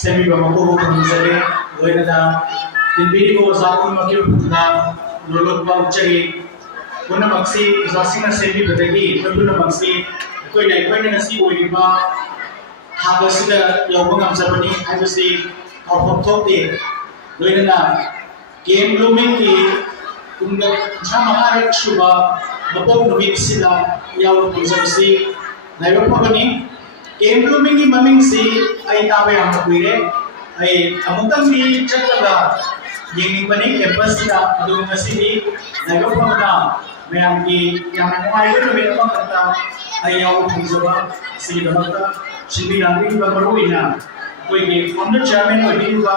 semi bamako pamjare loina tinbiri ko zakun makyu da lolok ba uchai kuna maksi zasina semi badagi kuna maksi koi na nasi oiba habasida yawang amjabani habasi awhom thokte loina game blooming ki kunga chamahare shuba bapok numit sida yaw pamjabasi laiba pagani game blooming ki maming si ai tabe am kuire ai amutang ni chakla yeng bani campus da adu ngasini laiba pagana mayam ki yang mai ko me ko kata ai yaw pamjaba si damata Sri Rangri Babaruina, koi founder chairman koi diwa,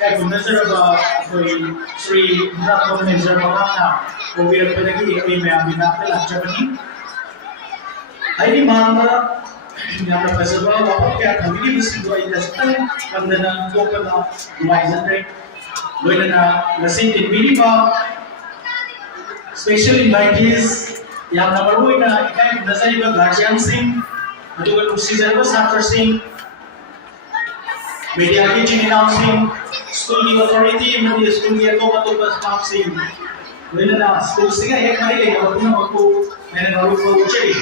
koi nazar ba koi Sri Ratna Manager Bhavana, koi biar pelagi koi me amina pelak chabani. Aini mama, yang berpasangan bapak kaya kami ni mesti dua industri, pandana kokana dua industri, dua na nasi tinbiri ba special invitees yang Babaruina ikai nazar ba Guardian Singh. Aduga Luxizar Safar Singh, Media Kitchen Announcing, School Authority, Media School Toba Staff Singh. Wala school singa ek mari le apuna ko mene naru ko ucheri.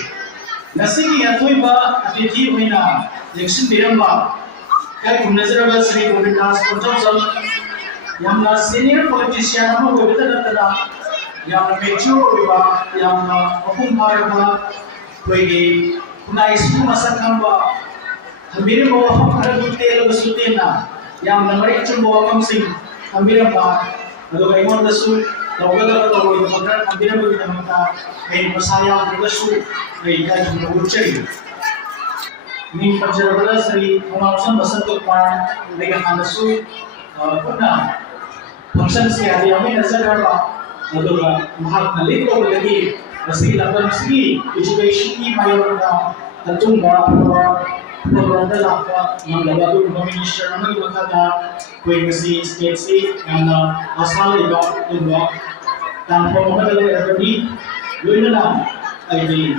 Nasiki atoi ba atithi hoina election diramba. Kai Nazar ba Sri Govindas Poncham yamna senior politician mo gobita data yamna mature ba yamna apun ba koigi Kunai semua masa kamba, hampir bawa ham ada butir besutin na, yang menarik cuma bawa kamsing, hampir apa, kalau kayak mau lesu, kalau kalau itu kontrak, hampir begitu mereka, kayak pasaya berlesu, kayak cuma ucai. Ini penjara seri pengawasan bersentuh par, mereka lesu, pernah, function siapa yang ini nazar apa, kalau mahal nalik kalau lagi. Masih dalam segi education ni mayor na tentu program dalam mendapat nominasi ramai berkata kue masih state si yang asal itu tanpa mengenal erti luar dalam ini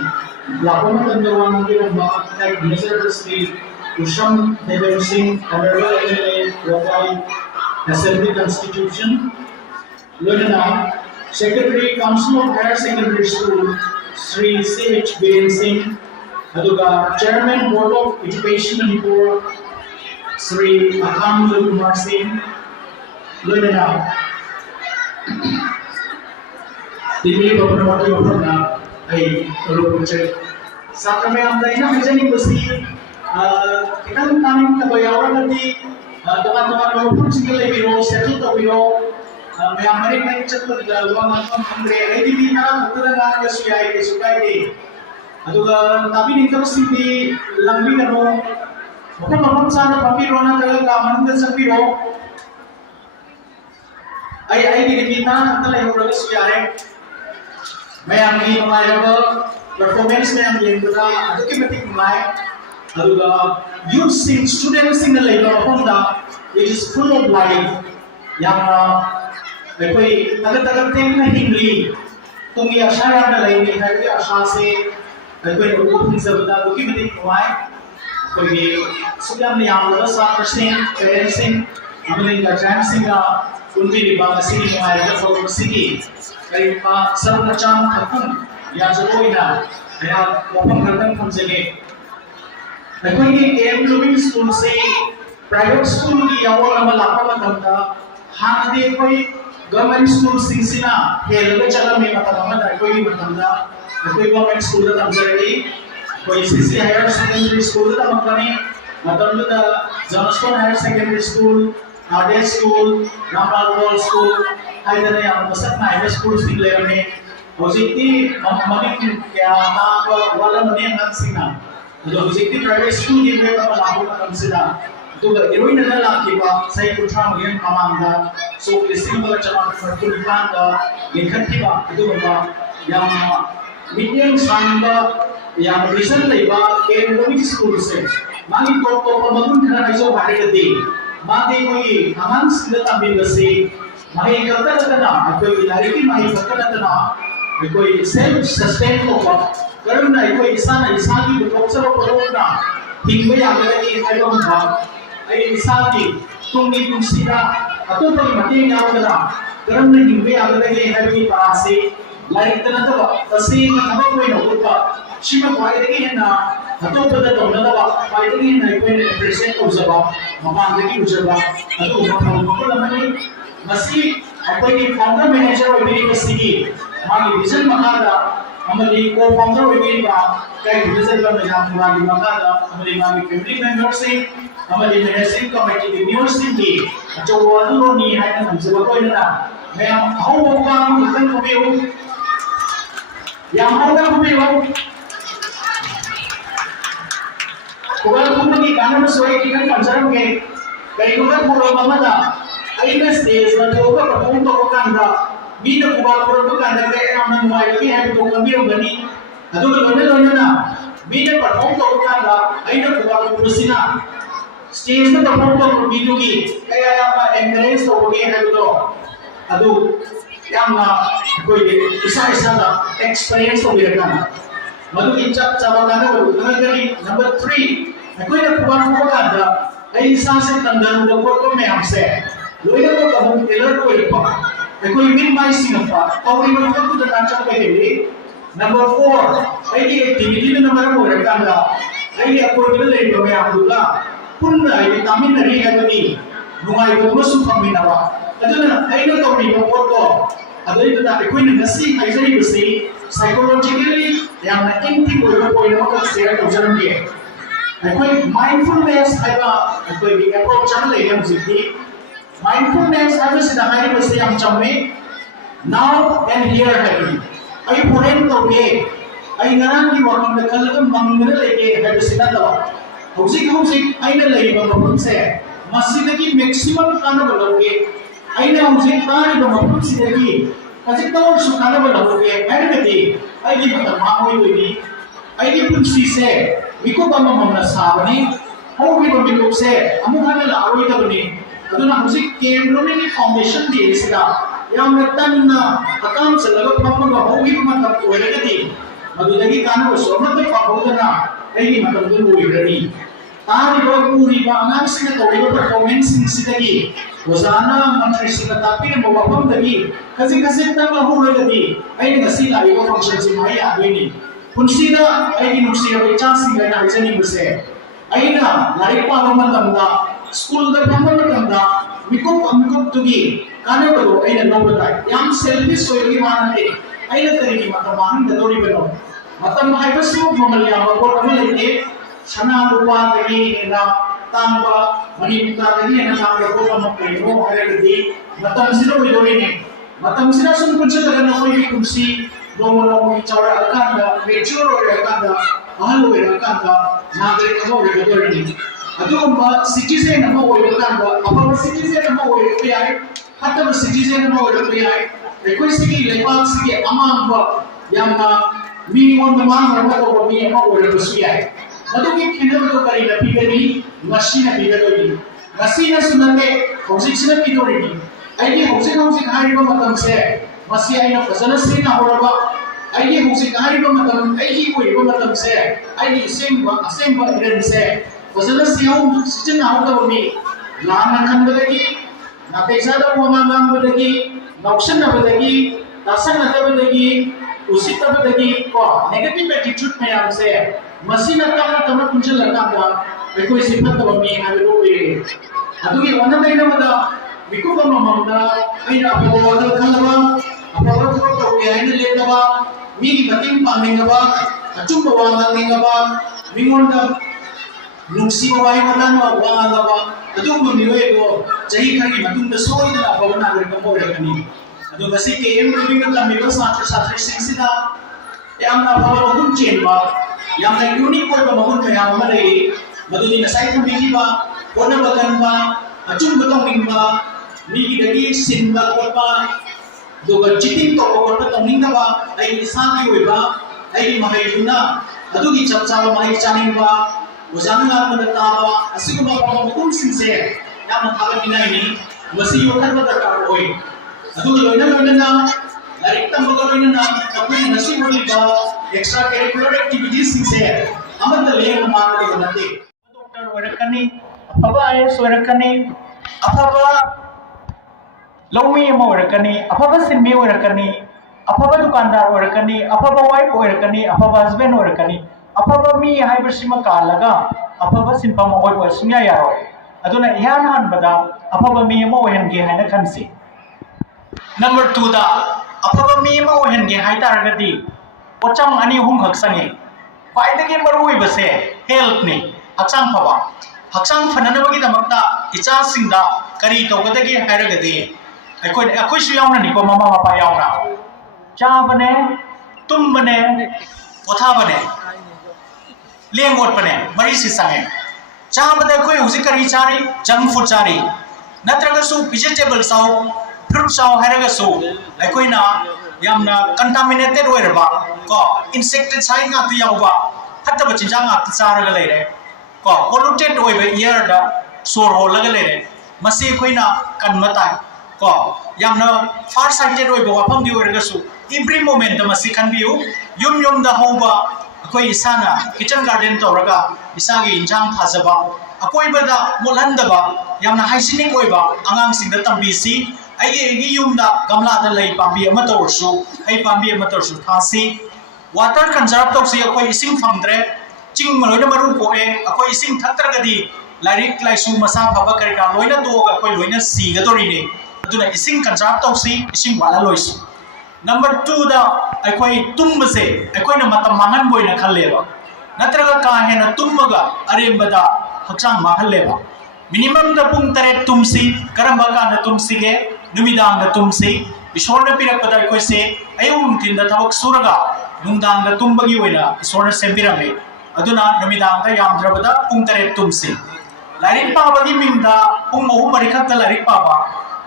laporan tentang yang kita Minister Sri Usham Devan Singh Honorable MLA Local Assembly Constitution luar dalam Secretary Council of Higher Secondary School Sri C.H. Biren Singh, aduga Chairman Board of Education Manipur Sri Akam Kumar Singh, Luna. Ini beberapa orang ay kalau percaya. Saat kami ambil ini menjadi besi, kita kami kebayaran nanti teman-teman maupun segala biro, settle atau biro. मैं हमारे match चल रहा है वहाँ हम हमरे ऐडी भी ना उतना गाना के सुखाई दे अदुगा तभी निकल सिद्धि लंबी करो मतलब हम सारे पापी रोना कल कामन के सब भी रो ऐडी भी ना अंतले हो रहा है सुखाई मैं अम्मी हमारे अब परफॉर्मेंस में हम ये बता अदुके में ठीक my अदुगा youth sing students sing the labor of the it is full of life yang कोई अगर टेंग में हिंगली तुम ये आशा याद नहीं है कि आशा से कोई लोगों से बता दो कि मैं दिखवाए कोई सुबह में यहाँ लोग साथ पेरेंट्स हमने इनका जैम सिंह का उनकी रिबात सी हमारे जब वो सिटी कई बात सब नचान खत्म या जो कोई ना या वापस खत्म हम जगह कोई ये गेम लूमिंग स्कूल से प्राइवेट स्कूल की या वो हमारा लापा मतलब हाँ दे कोई Government school singsina hello chala me matama da koi matanda koi government school da tamjari koi CC higher secondary school da makani matamlu da Johnston higher secondary school Ade school Ramalwal school haidane am masak na high school single me hojiti mami kya na wala mane nansina jo hojiti private school ni me ba lagu tamsina Tuga heroin na lang kiba sa ikutra magyan kamangda so listing ba chama pertulipan da lekhat kiba adu ba yang medium samba yang recent laiba ke lomi school se magi to pamagun thana iso bhare de magi koi aman sila tamin se magi karta na koi lari ki magi karta na koi self sustain ko karna koi isana isagi ko sabo parona hingbe agare ki hai ba ay isagi tunggi punsida atau pagi mati yang ada dalam hingga ada lagi hari parasi lain tanah tu pasti nama kau yang lupa siapa kau lagi na atau pada tahun ada kau lagi na kau yang present usaba mama lagi usaba atau mama lama masih apa yang founder manager ini pasti mami vision makada amali co-founder ini kaya vision lang na mami makada amali mami family members amali managing committee di university di jo walo ni hai na namsaba ko na mayam how ba mo itan ko biyo yang how ba ko biyo kuwal ko ni kana mo soy ikan pansaram ke kay ko ka puro mamada ay na stage na jo ka papunto ko kanda Bina kubal ko kanda kaya naman mai lagi hai ko kami ro gani adu ko lone na bina perform ko kanda ai na kubal ko sina stage na perform ko bidugi kaya ya pa encourage ko ge hai do adu yang ko isa da experience ko birakan madu ichap chabagana ko nagari number 3 ko na kubal ko kanda ai isa se tanggal ko me hamse loina ko kamu tailor ko ipa कोई मिन by सिंगपा और even तो कुछ नाचा पे है number 4 आई की activity में नंबर हो रहा है आई अपोर्ट ले लो मैं आपका पुन्ना आई तमिल नरी है बनी नुआई को मसु फमिनावा अदना आई ना तो मी को तो अदई तो ना कोई नसी आई जरी बसी साइकोलॉजिकली या ना थिंकिंग कोई ना शेयर कर जरूरी है कोई माइंडफुलनेस आइबा कोई अप्रोच चल ले हम सिद्धि mindfulness ada sedang hari mesti yang camme now and here hari ai puren to ke ai ngaran ki wakam de kalaga mangna leke hari sina to husik ai na lei ba mapun se masjid ki maximum kana baloge ai na husik tari ba mapun se ki kasi to su kana baloge ai na ti ai ki mata ma hoi ni ai ki pun si se biko ba mamna sabani ho bi ba biko se amu kana la aroi ta bani aduna husik game lo ni foundation di sida yang tan na akam selaga pamma hogi matam oiragadi madudagi kanu somat fa hodana ai matam du oirani tari ro puri ba anam sina toriba performance sidagi wazana mantri sina tapi mo bapam dagi kasi kasi ta ma horagadi ai ngasi la yo function si mai adini punsida ai ni nusia be chance ngana jani muse ai na larik pa matamda school da pamma tanda mikop tugi kane balo aina nobata yam selfish soygi manate aina tariki mataman da dori balo matam haibasu mamalya mabol amalite sana rupa dagi na tamba manipta dagi na tamba ko pamapero ayagdi matam sino bidori ne matam sina sun kuncha daga na koi kumsi nomo chawra akanda mature akanda ahalo akanda nagari ko bidori ne अदुगुम्बा citizen अमा ओइरकांबा अफाबा citizen अमा ओइरबा याय हतबा citizen अमा ओइरबा याय एकोइ सिगी लेपाक सिगी अमांबा यामना मी own मान रबा को मी अमा ओइरबसु याय मदुगी खिनबदो करि लपिगनि मशीन बिगदोनि मशीन सुनते हौजिक्सिना पिदोरिनि आइदि हौजिक हारिबा मतमसे मसी आइना फजना सिना होरबा आइदि हौजिक हारिबा मतम आइदि ओइरबा मतमसे आइदि असेंबा इरनसे फजल सियाउ सिजन आउट of me लाना खंबदगी नातेसादा वमांगाम बदगी नौक्शन बदगी दासन बदगी उसित बदगी को नेगेटिव एटीट्यूड में हमसे मसीन तम कुंचल लगा कोई सिफत of me हाबो वे अदुगी वनदैना मदा विकुबम ममदा आइना अपवदल खलवा अपवदल को के आइना लेतवा मीगी मतिंग पामिंगवा अचुम वांगांगवा मिंगोंदा नुक्सी बाई मतान वांगावा अदुम मिलोय को जही खगी मतुम द सोइद ना भवना गर कमो रकनी अदु गसी के एम लिविंग द मिलो सात्र सात्री सिंसिदा याम ना भव मगुन चेनवा याम ना यूनिक को मगुन खया मले मदुनी नसाई थमिगी बा कोना बगनवा अचुम बतोंगिंबा मीगी दगी सिनबा कोपा दोगा चिटिंग तो कोटा तोंगिंगबा आई इसागी होइबा आई महैदुना अदुगी चपचावा महै चानिंगबा Wazana menetawa asiguma pamamukum sincere yang mengkhawatirkan ini masih yokan berkata oi adu loina loina dari tambah loina tapi nasi berliba extra curricular activities sincere amat terlihat kemana di nanti dokter warakani अफबा IAS ओइरकनी अफबा लौमी अमा ओइरकनी अफबा सिनमी ओइरकनी अफबा दुकानदार ओइरकनी अफबा wife ओइरकनी अफबा husband ओइरकनी अफबा मी हाइबसिमा कालगा अफबा सिनफम ओइबो सुनिया यारोय अदुना इहान हानबदा अफबा मी अमा ओइहनगे हाइना खनसि number 2 दा अफबा मी अमा ओइहनगे हाइतारगदी ओचम अनि हुम हक्संगे ख्वाइदगी मरुइबसे health ने हक्सांग फबा हक्सांग फननबगीदमक्ता इचासिंगदा करी तौगदगे हाइरगदी अखोइसु यावनानिको ममा मपा यावना चाबने तुम्बने पोथाबने लेंगोटपने मरीसी संगे चाबदे अखोइ हुजि करी चारी जंक फूड चारी नत्रगसु वेजिटेबल साउ फ्रूट साउ हाइरगसु अखोइना यामना कंटामिनेटेड ओइरबा को insecticide ngakti yauba hattaba chinja ngakti charaga leire ko polluted oibe air da sor holaga leire masi khoina kanmatai ko yamna far sighted oibe wafam di oirgasu every moment da masi kanbiu yum da hoba akoi isana kitchen garden toraga isagi injang thajaba akoiba da molhandaba yamna hygienic oiba angang sing da tambisi ai yumda gamla da lei pambi ama torsu ai pambi ama torsu thasi water conserve toksi akoi ising phangdre ching maloina maru ko e akoi ising thatragadi lairik laisu masa phaba karika loina to akoi loina siga dori ne aduna ising conserve toksi ising wala loisu number 2 da akoi tumbase akoi na matam mangan boina khalleba natraga ka hena tummaga arembada hakchang mahalleba minimum da pung tare tumsi karamba ka na tumsi ge numidang da tumsi ishorna pirakpada akoi se ayum tin da thawak suraga nungdang da tumbagi oina ishorna sembirame aduna numidang da yamdrabada pung tare tumsi larik pabagi mingda pung 3 marikhat da larik paba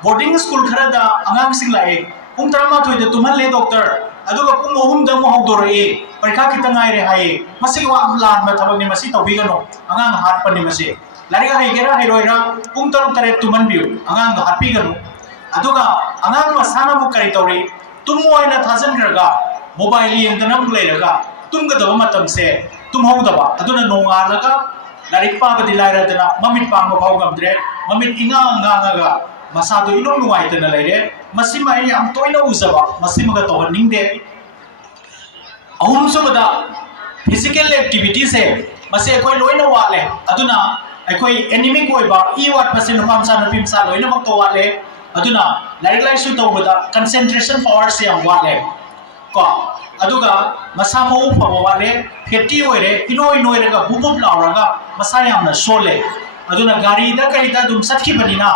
boarding school khara da angang sing lae pung 13 da tumalle doctor aduga pung 3 da mo hawdore parikha kitang ai re haye masi wa lan ma thabak ni masi tawbigano angang hat pani masi larik haigera hairoira pung 3 tuman biu angang da hapigano aduga angang masana mu kari tawri tumo aina thajan graga mobile yengdanam leiraga tumgadaba matam se tumhaudaba aduna nongalaga larik pabadi lairadana mamit pangba phaugamdre mamit inga nga masado inong nuwaitana leire masima ai am toina uzaba masimaga tohaningde ahum subada physical activity se mase akoi loina wale aduna akoi anemic oiba e wat pasin famsa na pimsa loina mak to wale aduna larik laisu tawbada concentration power se am wale ko aduga masa mau phaba wale pheti oire inoi raga bubup lauraga masa yamna sole aduna gari da kai da dum satkhi banina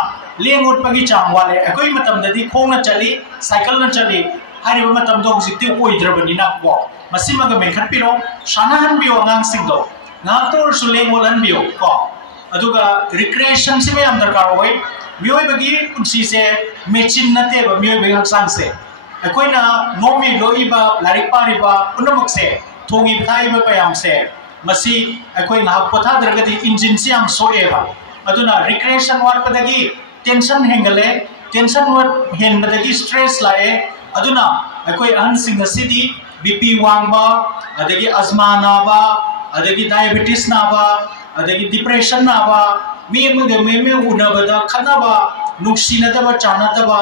lengot pagi chang wale akoi matam dadi khongna chali cycle na chali hari matam do hujikti oidrabanina ko masimaga menkhat piro sanahan bio angang singdo ngaktor sulengolan bio ko aduga recreation se me am darkar hoi mioi bagi kunsi se machine nate ba mioi bagi haksang se akoina nomi loiba larik pariba punamak se thongi thaiba payam se masi akoi ngak potha dragadi engine se am soeba aduna recreation wat padagi tension hengale tension wat hen badagi stress lae aduna akoi ahn sing asidi bp wangba adagi asma na ba adagi diabetes na ba adagi depression na ba me unabada khanaba nuksinataba chanataba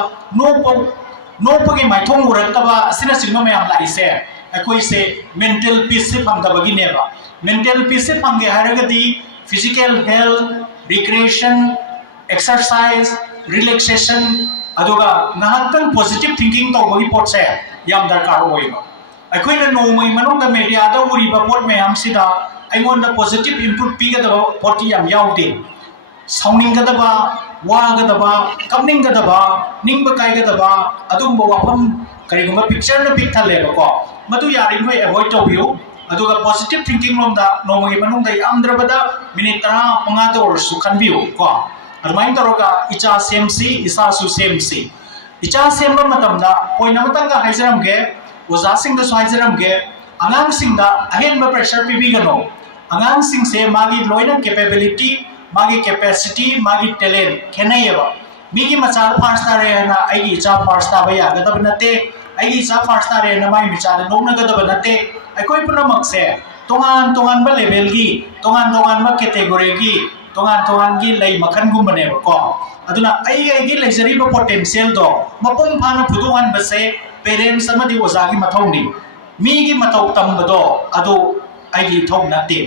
nopagi maithong urataba asina singma mayam laise akoi se mental peace se phangdabagi neba mental peace se phangge haragadi physical health recreation exercise relaxation aduga ngahaktan positive thinking tawbagi potse yam darkar oiba akoina nomai manongda media da uriba pot mayam sida aingonda positive input pigadaba poti yam yaude sauninggadaba wagadaba kamninggadaba ningba kaigadaba adumba wafam karigumba picture na pic thaleba ko madu yaring hoi avoid tobiu aduga positive thinking lomda nomai manongda yamdrabada minute 10 15 orsu khanbiu ko admain taroga icha semsi isa su semsi icha semba matamda poina matanga haijaramge oza singda su haijaramge angang singda ahenba pressure pibigano angang sing se magi loina capability magi capacity magi talent khenaiba migi macha first tare na aigi icha first ta ba yagadaba nate aigi icha first tare na mai micha na nongna gadaba nate akoi punamak se tongan ba level gi tongan ba category gi तोंगान तोंगान की लई मखन गुमने को अदुना आई लेजरी potential दो मपुंग फाना फुदुहान बसे parents अमदी ओजा की मथौनी मी की मथौ तंबदो अदो आई थौ नते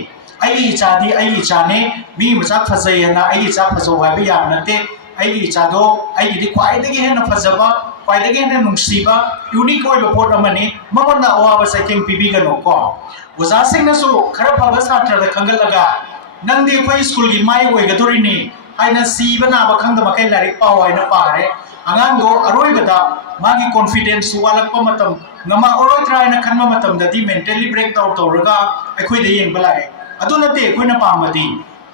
आई इचादी आई इचाने मी मचा फजैना आई इचा फजौ हाबे या नते आई इचादो आई दि ख्वाइदगी हेन फजबा ख्वाइदगी हेन नुंसीबा यूनिक ओइबा पोट अमनी मगोंदा अवाबा साइकिंग पिबिगनो को ओजा सिंगनसु खरा फबा सात्रदा खंगलगा नंदी कोई स्कूल की माई ओइगदोरिनी हाइना सीबा नाबा खंगदमा कै लारिक पाव हाइना पारे आंगांगो अरोइबदा मागी कॉन्फिडेंस वालकपा मतम ngama oroitra haina khanma matam dadi mentally break down tawraga akhoi de yeng balai adu nate akhoi na pamadi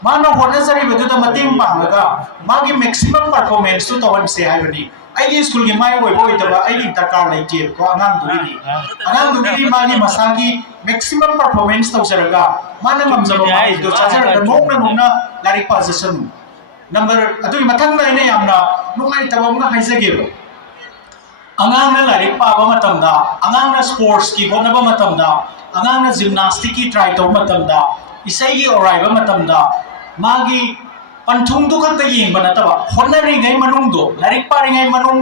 mano hona sari bedu da mating pamaga magi maximum performance to tawan se haibani ai school gi mai boy boy da ai takar lai tie ko angang du gi magi masagi maximum performance tawsaraga mana ngamjaba mai do chajara da na larik position number adu mathang na ina yamna nungai tabam ga haijage अंगांग like पाबा मतमदा अंगांग sports की होनबा मतमदा अंगांग gymnastic की try तौ मतमदा इसै की ओराइबा मतमदा मागी पंथुंग दु खत येंग बनतबा होनरि गै मनुंग दो लाइक पारिङै मनुंग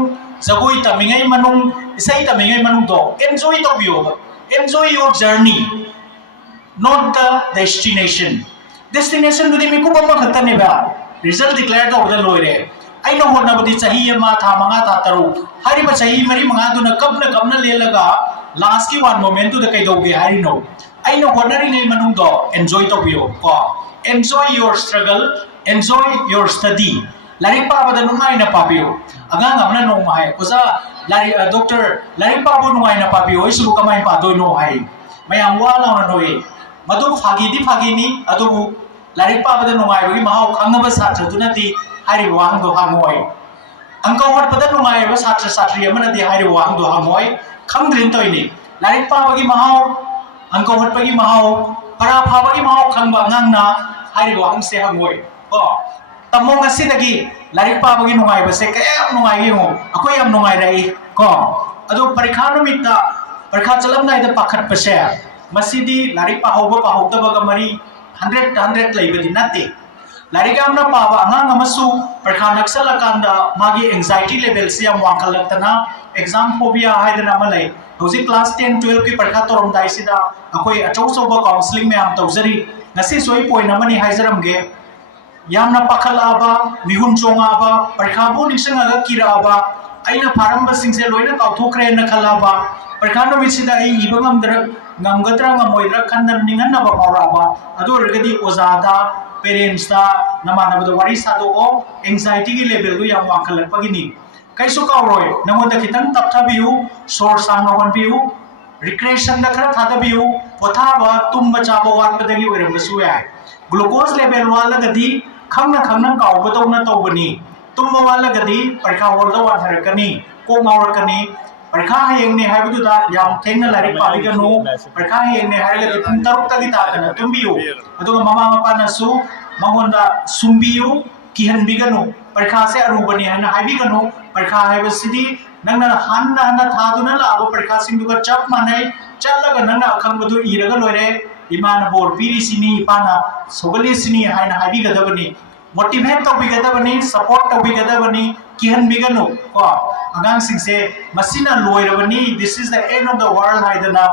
जगोई तमिङै मनुंग इसै तमिङै मनुंग दो एन्जॉय तबियो enjoy your journey not the destination दुदि मिकु बम खतनेबा रिजल्ट डिक्लेयर तौदा लोइरे aino honnabadi chahi ma tha manga ta taru hariba chahi mari manga duna kapna lelaga last ki one moment tu da kai doge harino aino honnari nei manung do enjoy to bio ko enjoy your struggle enjoy your study larik pa bada nungai na pa bio agang amna no mai oza lari doctor larik pa bo nungai na pa bio isu kamai pa doi no hai mayam wa la na noi madu phagi ni adu larik pa bada nungai ri mahau khangaba satra dunati hari wang do hamoi angko wat pada nungai ba satra satri amana di hari wang do hamoi khangdrin toini larik pa bagi mahau angko wat bagi mahau para pha bagi mahau khangba ngangna hari wang se hamoi ko tamong asidagi larik pa bagi nungai ba se kaya nungai gi ho akoi am nungai rai ko adu parikha numita parikha chalam nai da pakhat pase masidi larik pa hoba pa hokta baga mari 100 laibadi nate Larica हमना पावा अंगांग अमसु परखा नक्सलकांदा मागी anxiety level से हम वांखलक्तना exam phobia हाइदना मलै हौजी class 10 12 की परखा तोरम दाइसिदा अखोई अचौसोबा counselling में हम तौजरी नसी सोई पोइन अमनी हाइजरमगे यामना पखलाबा मिहुन चोंगाबा परखा बो निसंगा किराबा aina pharamba singse loina kauthokhre na khalaba parkhano bisida ai ibangam dra ngamgatra ngamoidra khandan ningan na ba pauraba adu regadi ozada parents da namana bado wari sado o anxiety ki level du yam wankal pagini kaisu ka roi namoda kitang taptha biu source sang non biu recreation da khara thada biu pothaba tumba chaba wat padagi oiram basu ya glucose level wala gadi khangna kaw na tawbani tumba wala gadi parkha warda wan harakani ko ngawrakani parkha hayeng ne haibdu da yam thengna larik paliganu parkha hayeng ne haragadi thum taruk tagi ta kana tumbiu aduga mama mapa na su mangonda sumbiu kihan biganu parkha se arubani hana haibiganu parkha haibasidi nangna hanna thaduna la abo parkha singduga chap manai challaga nangna akhangbudu iraga loire imana bor piri sini ipana sogali sini haina haibigadabani motivate tawbigadabani support tawbigadabani kihan biganu ko agang singse masina loirabani this is the end of the world haidana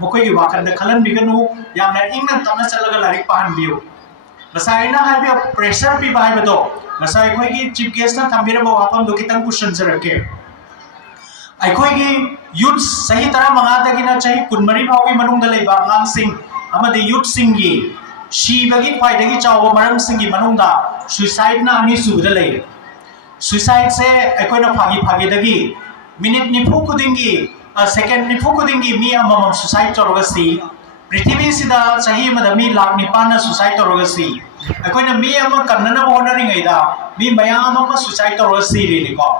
mokoi gi wakan da khalan biganu yamna ingna tamna chalaga larik pahan biu masaina haibi pressure pi bai bado masai khoi gi chief guest na thambira ba wapam do kitang question jarake ai khoi gi youth sahi tara manga dagina chai kunmari bhawi manung da leiba ngang sing amadi youth singi शीबगी ख्वाइदगी चाव मरम सिंगी मनुंदा suicide ना अनि सुबदा लेरे suicide से अकोना Phagi दगी minute निफु कुदिंगी second निफु कुदिंगी मी अमम suicide तोरगसी पृथ्वी सिदा सही मदमी lakh निपाना suicide तोरगसी अकोना मी अम कन्नना होनरिंग ऐदा मी मयाम अम suicide तोरगसी रेलिको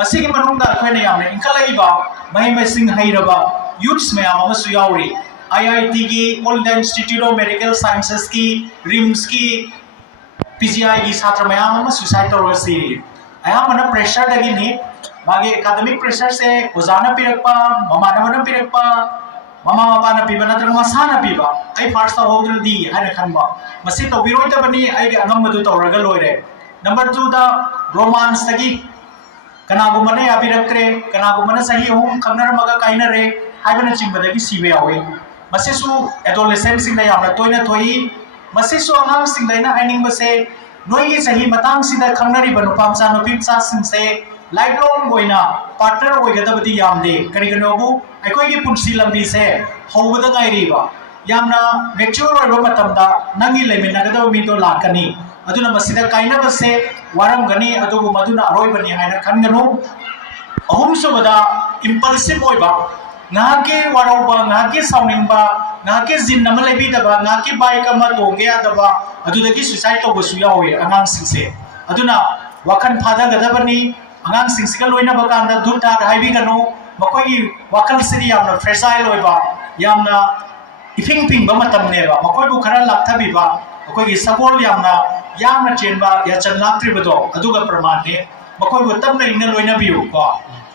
मसिगी मनुंदा अकोना यामने इंकलाइबा महि मसिंग हैरबा youths मयाम अम सुयावरी IIT की all India institute of medical sciences की रिम्स की PGI की छात्र मयाम अम सुसाइड तौरगसी अयामना प्रेशर दगी नि मागे एकेडमिक प्रेशर से ओजाना पिरकपा ममानवना पिरकपा mama mapana piba natrang masana piba ai first ta hodrdi haina khanba masi tawbiroi ta bani ai ge angam madu tawraga loire. Number 2 da romance tagi kanagumana yabiraktre kanagumana sahi hum khangnar maga kainare haibana chimbadagi sibe yawe masi su adolescent sing da yamna toina thoi masi su angang sing da ina haining base noi gi sahi matang sida khangnari banu pamsa no pimsa sing se lifelong goina partner oigadabadi yamde kariganobu aikoi gi punsi lambi se howada gairi ba yamna mature oiba matamda nangi leminagadaba mi do lakani aduna masida kaina base waram gani adubu maduna aroi bani haina khanganu ahum subada impulsive oiba ngake warauba ngake sauningba ngake jin nama lebi daba ngake bike ama tonge adaba adudagi suicide to basu yawe angang singse aduna wakan phada gadabani angang singsiga loina bakanda duta haibi ganu makoi wakal siri yamna fragile oiba yamna ifing ping ba matam neba makoi bu khara lapthabi ba makoi gi sabol yamna chenba ya chanlatri bado aduga pramane makoi bu tamna ina loina biu ko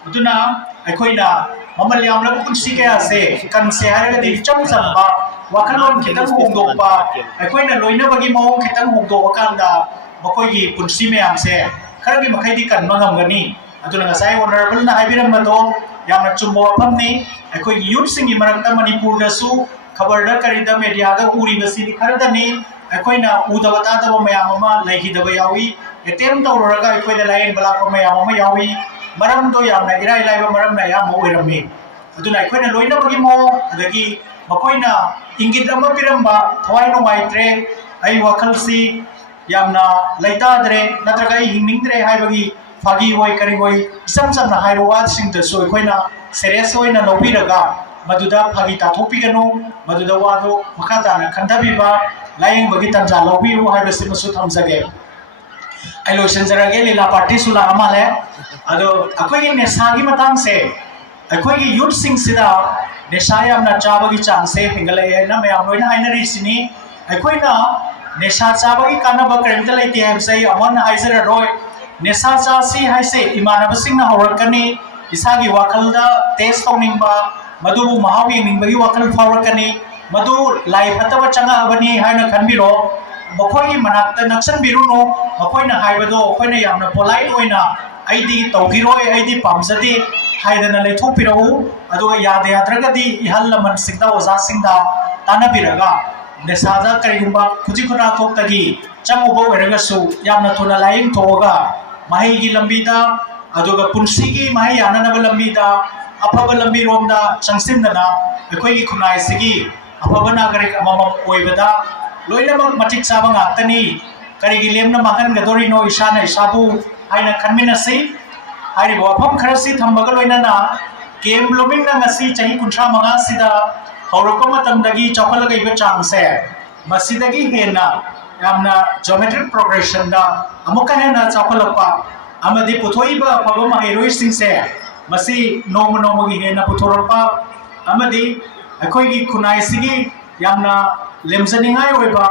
aduna aikoina mamal yamla punsi kaya se kan se haraga di cham samba wakalon kitang hongdokpa aikoina loina bagi mo kitang hongdok kanda makoi gi punsi me am se karagi makai di kan mangam gani aduna ngasai honorable na haibiram mato yamna chumbo apamni aikoi youth singi marakta manipur da su khabar da karida media da uri basi di kharadani aikoina udawata da mayam ama laiki da yawi etem tawraga aikoi da lain bala ko mayam ama yawi maram do yamna irai laiba maram na yam oirami aduna aikoina loina bagi mo adagi makoina ingit ama piramba thawai no maitre ai wakalsi yamna laita dre natraga hingning dre haibagi fagi hoi kari hoi isam sam na hairo wad sing da so aikoina serious hoina lobiraga maduda fagi ta thopiganu maduda wado makata na khandabiba laing bagi tanja lobiru haibasi masu thamjage ai lotion jarage lila party sula amale ado akoigi nesagi matang se akoigi youth sing sida nesha yamna chabagi chang se hingalaye na mayam loina hainari sini akoina nesha chabagi kanaba karimta laiti hamsai amon haizara roi nesha cha si haise imanaba sing na horakani isagi wakalda test tongingba madubu mahawi ningbagi wakal fawrakani madu life hataba changa abani haina khanbiro makhoi manakta naksan biruno makhoi haibado khoina yamna polite oina aidi tawgiroi aidi pamjadi haidana leithopirau aduga yade yadragadi ihal laman singda oza singda tanabiraga nesaja karigumba kujikuna toktagi chamubo eragasu yamna thuna laing thoga mahigi lambida aduga punsigi mahi yananaba lambida afaba lambi romda changsimdana ekhoigi khunai sigi afaba nagarik amamam oibada loinamak matik chaba ngaktani karigi lemna makan gadorino isana isabu haina khanminasi hairibo afam kharasi thambaga loinana kem blooming na ngasi chahi kunthra manga sida hawroko matamdagi chawkhalaga iba changse masidagi hena yamna geometric progression da amuka hena chawkhalapa amadi puthoiba afaba mahiroi singse masi noma nomagi hena puthorapa amadi akoigi khunai sigi yamna lemjaningai oiba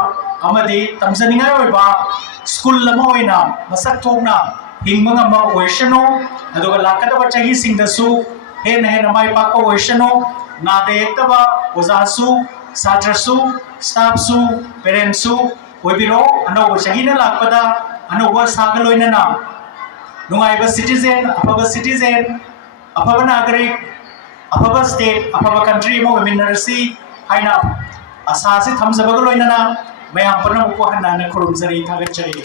amadi tamjaningai oiba school lama oina masak thokna hingmang ama oishano aduga lakadaba chahi singdasu hena mai pakko oishano nade ektaba ojasu satrasu staffsu parentsu oibiro anoba chahina lakpada anoba sagaloina na nungaiba citizen afaba nagarik afaba state afaba country mo womenarsi haina asasi thamjabaga loina na mayam panam ko hanna na khurumjari thagachari